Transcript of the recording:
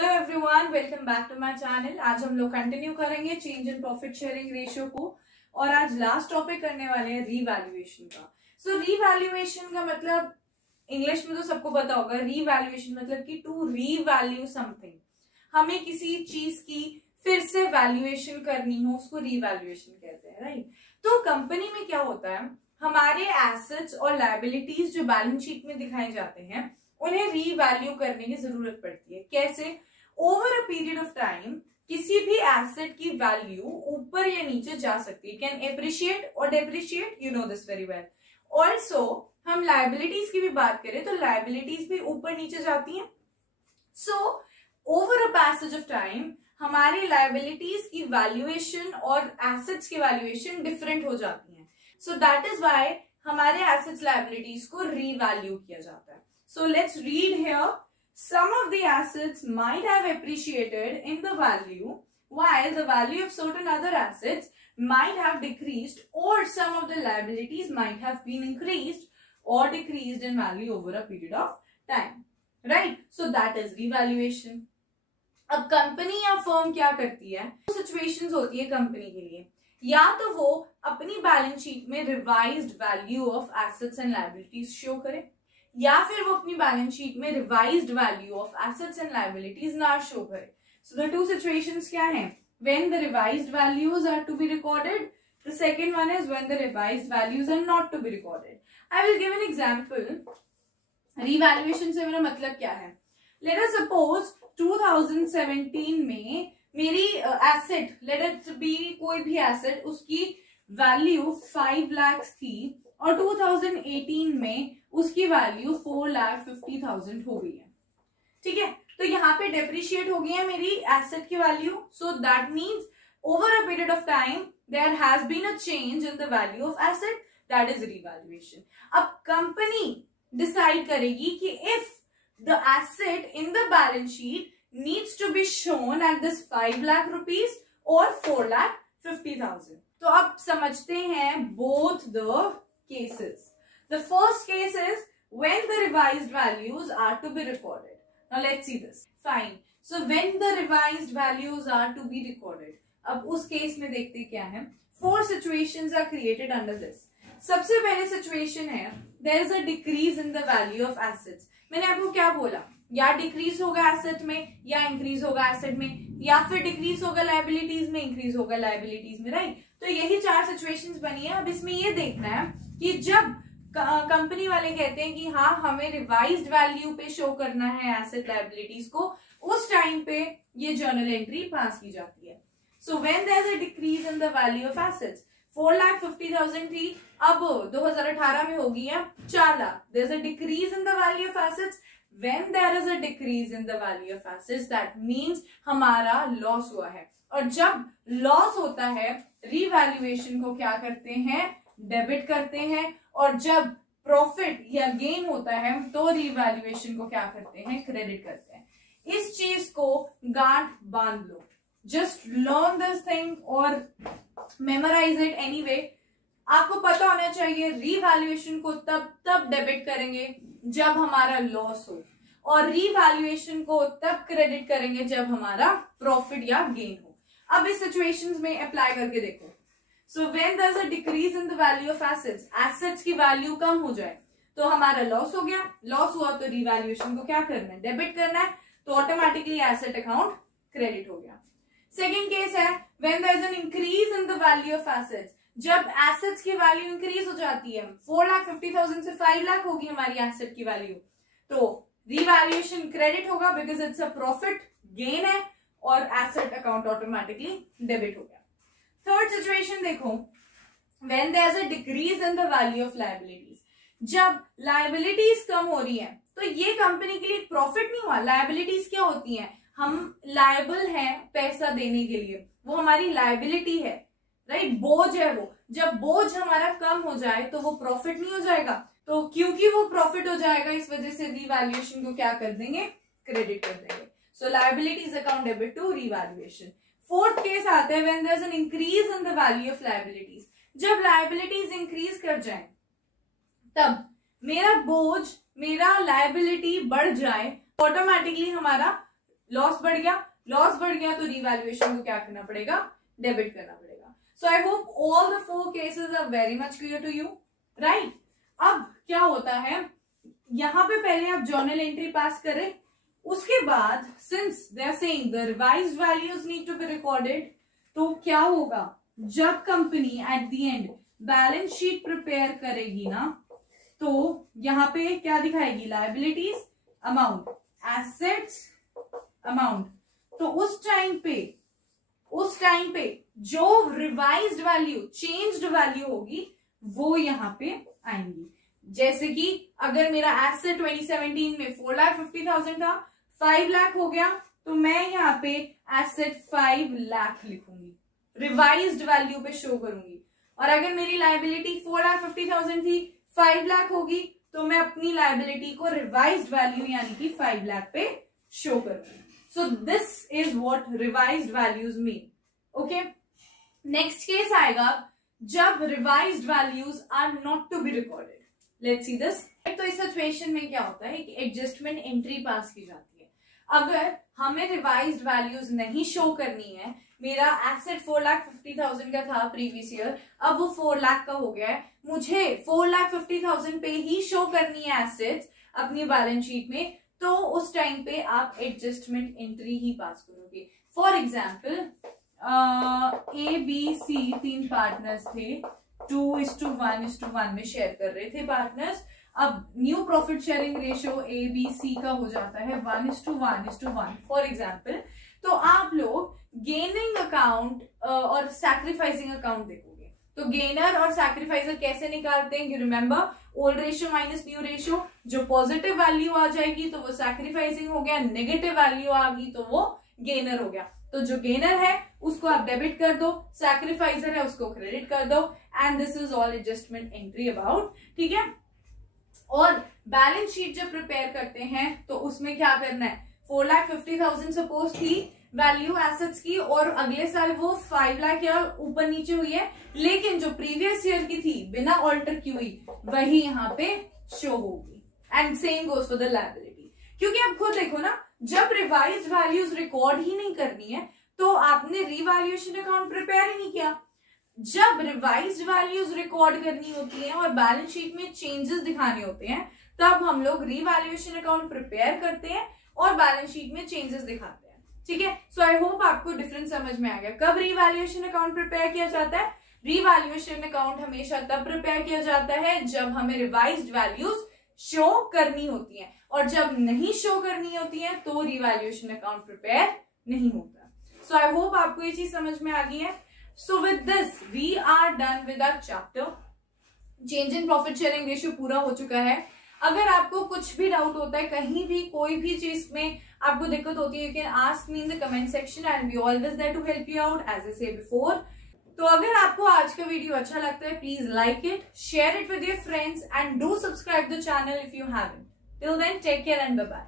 Hello everyone, welcome back to my channel. आज हम लोग कंटिन्यू करेंगे change in profit sharing ratio को और आज लास्ट टॉपिक करने वाले हैं रीवैल्यूएशन का। सो रीवैल्यूएशन का मतलब इंग्लिश में तो सबको पता होगा। रीवैल्यूएशन मतलब कि टू रीवैल्यू समथिंग, हमें किसी चीज की फिर से वैल्यूएशन करनी हो, उसको रीवैल्यूएशन कहते हैं, राइट। तो कंपनी में क्या होता है, हमारे एसेट्स और लायबिलिटीज जो बैलेंस शीट में दिखाए जाते हैं उन्हें रीवैल्यू करने की जरूरत पड़ती है। कैसे? Over a period of time किसी भी एसेट की वैल्यू ऊपर या नीचे जा सकती है, कैन एप्रिशिएट और depreciate, you know this very well. Also हम लायबिलिटीज की भी बात करें तो लायबिलिटीज भी ऊपर नीचे जाती हैं। So over a passage of time हमारी लायबिलिटीज की वैल्यूएशन और एसेट्स की वैल्यूएशन डिफरेंट हो जाती है। सो दैट इज व्हाई हमारे एसेट्स लायबिलिटीज को रीवैल्यू किया जाता है। So let's read here. Some of the assets might have appreciated in the value, while the value of certain other assets might have decreased, or some of the liabilities might have been increased or decreased in value over a period of time. Right? So that is revaluation. अब company या firm क्या करती है, situations होती है company के लिए, या तो वो अपनी बैलेंस शीट में revised value of assets and liabilities show करे, या फिर वो अपनी बैलेंस शीट में revised value of assets and liabilities ना शो करे। सो द टू सिचुएशंस क्या हैं? When the revised values are to be recorded, the second one is when the revised values are not to be recorded. I will give an example. Revaluation से मेरा मतलब क्या है? Let us suppose 2017 में मेरी asset, let it be कोई भी asset, उसकी वैल्यू 5 लाख थी और 2018 में उसकी वैल्यू 4,50,000 हो गई है। ठीक है, तो यहाँ पे डेप्रिशिएट हो गई है मेरी एसेट की value. So that means over a period of time there has been a change in the value of asset, that is revaluation. अब कंपनी डिसाइड करेगी कि if the asset in the balance sheet needs to be shown at this 5 lakh rupees और 4,50,000। तो अब समझते हैं both the cases. The first case is when the revised values are to be recorded. Now let's see this. Fine. So when the revised values are to be recorded. अब उस case में देखते क्या है, 4 situations are created under this. सबसे पहले situation है there is a decrease in the value of assets. मैंने आपको क्या बोला, या डिक्रीज होगा एसेट में या इंक्रीज होगा एसेट में, या फिर डिक्रीज होगा लायबिलिटीज में, इंक्रीज होगा लायबिलिटीज में, राइट। तो यही 4 सिचुएशंस बनी है। अब इसमें ये देखना है कि जब कंपनी वाले कहते हैं कि हाँ हमें रिवाइज्ड वैल्यू पे शो करना है एसेट लायबिलिटीज को, उस टाइम पे ये जर्नल एंट्री पास की जाती है। So when there is a decrease in the value of assets, 4,50,000 थी, अब 2018 में होगी है 4 lakh. There is a decrease in the value of assets. When there is a decrease in the value of assets, that means हमारा loss हुआ है। और जब लॉस होता है, रिवैल्यूएशन को क्या करते हैं, डेबिट करते हैं, और जब प्रॉफिट या गेन होता है तो रिवैल्यूएशन को क्या करते हैं, क्रेडिट करते हैं। इस चीज को गांठ बांध लो, जस्ट लर्न दिस थिंग और मेमोराइज इट एनीवे। आपको पता होना चाहिए रिवैल्यूएशन को तब डेबिट करेंगे जब हमारा लॉस हो, और रिवैल्यूएशन को तब क्रेडिट करेंगे जब हमारा प्रॉफिट या गेन हो। अब इस सिचुएशंस में अप्लाई करके देखो। So when there is a decrease in the value of assets, assets की वैल्यू कम हो जाए तो हमारा लॉस हो गया। लॉस हुआ तो रिवैल्यूएशन को क्या करना है, डेबिट करना है, तो ऑटोमेटिकली एसेट अकाउंट क्रेडिट हो गया। सेकेंड केस है when there is an increase in the value of assets, जब एसेट्स की वैल्यू इंक्रीज हो जाती है, 4,50,000 से 5 लाख होगी हमारी एसेट की वैल्यू, तो रिवैल्यूएशन क्रेडिट होगा because it's a profit, gain है, और एसेट अकाउंट ऑटोमेटिकली डेबिट हो गया। थर्ड सिचुएशन देखो, when there is a decrease in the value of liabilities, जब लायबिलिटीज कम हो रही है तो ये कंपनी के लिए प्रॉफिट नहीं हुआ। लायबिलिटीज क्या होती हैं, हम लायबल हैं पैसा देने के लिए, वो हमारी लायबिलिटी है, राइट, बोझ है वो। जब बोझ हमारा कम हो जाए तो वो प्रॉफिट नहीं हो जाएगा, तो क्योंकि वो प्रॉफिट हो जाएगा इस वजह से रिवैल्यूएशन को क्या कर देंगे, क्रेडिट कर देंगे। So liabilities account debit to revaluation. Fourth case आता है when there is an increase in the value of liabilities, जब लायबिलिटीज इंक्रीज कर जाए, तब मेरा बोझ, मेरा लायबिलिटी बढ़ जाए, ऑटोमेटिकली हमारा लॉस बढ़ गया तो रीवैल्यूएशन को क्या करना पड़ेगा, डेबिट करना पड़ेगा। So I hope all the 4 cases are very much clear to you, right. अब क्या होता है, यहां पे पहले आप जर्नल एंट्री पास करें, उसके बाद since they are saying the revised values need to be recorded, तो क्या होगा, जब company at the end balance sheet prepare करेगी ना, तो यहां पे क्या दिखाएगी, लायबिलिटीज अमाउंट, एसेट्स अमाउंट। तो उस टाइम पे जो रिवाइज्ड वैल्यू, चेंज्ड वैल्यू होगी वो यहां पे आएंगी। जैसे कि अगर मेरा एसेट 2017 में 4,50,000 था, 5 लाख हो गया, तो मैं यहाँ पे एसेट 5 लाख लिखूंगी, रिवाइज्ड वैल्यू पे शो करूंगी। और अगर मेरी लायबिलिटी 4,50,000 थी, 5 लाख होगी, तो मैं अपनी लायबिलिटी को रिवाइज्ड वैल्यू यानी कि 5 लाख पे शो करूंगी। So this is what revised values mean. Okay, next case आएगा जब revised values are not to be recorded. Let's see this. तो इस सिचुएशन में क्या होता है कि एडजस्टमेंट एंट्री पास की जाती है। अगर हमें रिवाइज्ड वैल्यूज नहीं शो करनी है, मेरा एसेट 4,50,000 का था प्रीवियस ईयर, अब वो 4 लाख का हो गया है, मुझे 4,50,000 पे ही शो करनी है एसेट्स अपनी बैलेंस शीट में, तो उस टाइम पे आप एडजस्टमेंट एंट्री ही पास करोगे। फॉर एग्जाम्पल ABC 3 पार्टनर्स थे, 2:1:1 में शेयर कर रहे थे पार्टनर्स। अब new profit sharing ratio ABC का हो जाता है 1:1:1 फॉर एग्जाम्पल। तो आप लोग गेनिंग अकाउंट और सैक्रिफाइसिंग अकाउंट देखोगे, तो गेनर और सैक्रिफाइसर कैसे निकालते हैं, remember old ratio minus new ratio, जो पॉजिटिव वैल्यू आ जाएगी तो वो सैक्रिफाइसिंग हो गया, नेगेटिव वैल्यू आ गई तो वो गेनर हो गया। तो जो गेनर है उसको आप डेबिट कर दो, सैक्रिफाइसर है उसको क्रेडिट कर दो, and this is all adjustment entry about, ठीक है। और बैलेंस शीट जब प्रिपेयर करते हैं तो उसमें क्या करना है, 4,50,000 सपोज थी वैल्यू एसेट्स की, और अगले साल वो 5 लाख या ऊपर नीचे हुई है, लेकिन जो प्रीवियस ईयर की थी बिना ऑल्टर की हुई वही यहाँ पे शो होगी। And same goes for the liability, क्योंकि आप खुद देखो ना, जब रिवाइज्ड वैल्यूज रिकॉर्ड ही नहीं करनी है तो आपने रीवैल्यूएशन अकाउंट प्रिपेयर ही नहीं किया। जब रिवाइज्ड वैल्यूज रिकॉर्ड करनी होती है और बैलेंस शीट में चेंजेस दिखाने होते हैं, तब हम लोग रीवैल्यूएशन अकाउंट प्रिपेयर करते हैं और बैलेंस शीट में चेंजेस दिखाते हैं, ठीक है। सो आई होप आपको डिफरेंस समझ में आ गया। कब रीवैल्यूएशन अकाउंट प्रिपेयर किया जाता है, रीवैल्यूएशन अकाउंट हमेशा तब प्रिपेयर किया जाता है जब हमें रिवाइज्ड वैल्यूज शो करनी होती है, और जब नहीं शो करनी होती है तो रीवैल्यूएशन अकाउंट प्रिपेयर नहीं होता। सो आई होप आपको ये चीज समझ में आ गई है। So with this we are done with our chapter. Change in profit sharing ratio पूरा हो चुका है। अगर आपको कुछ भी डाउट होता है, कहीं भी कोई भी चीज में आपको दिक्कत होती है, you can ask me in the comment section and we always there to help you out as I say before. तो अगर आपको आज का वीडियो अच्छा लगता है, please like it, share it with your friends and do subscribe the channel if you haven't. Till then take care and bye bye.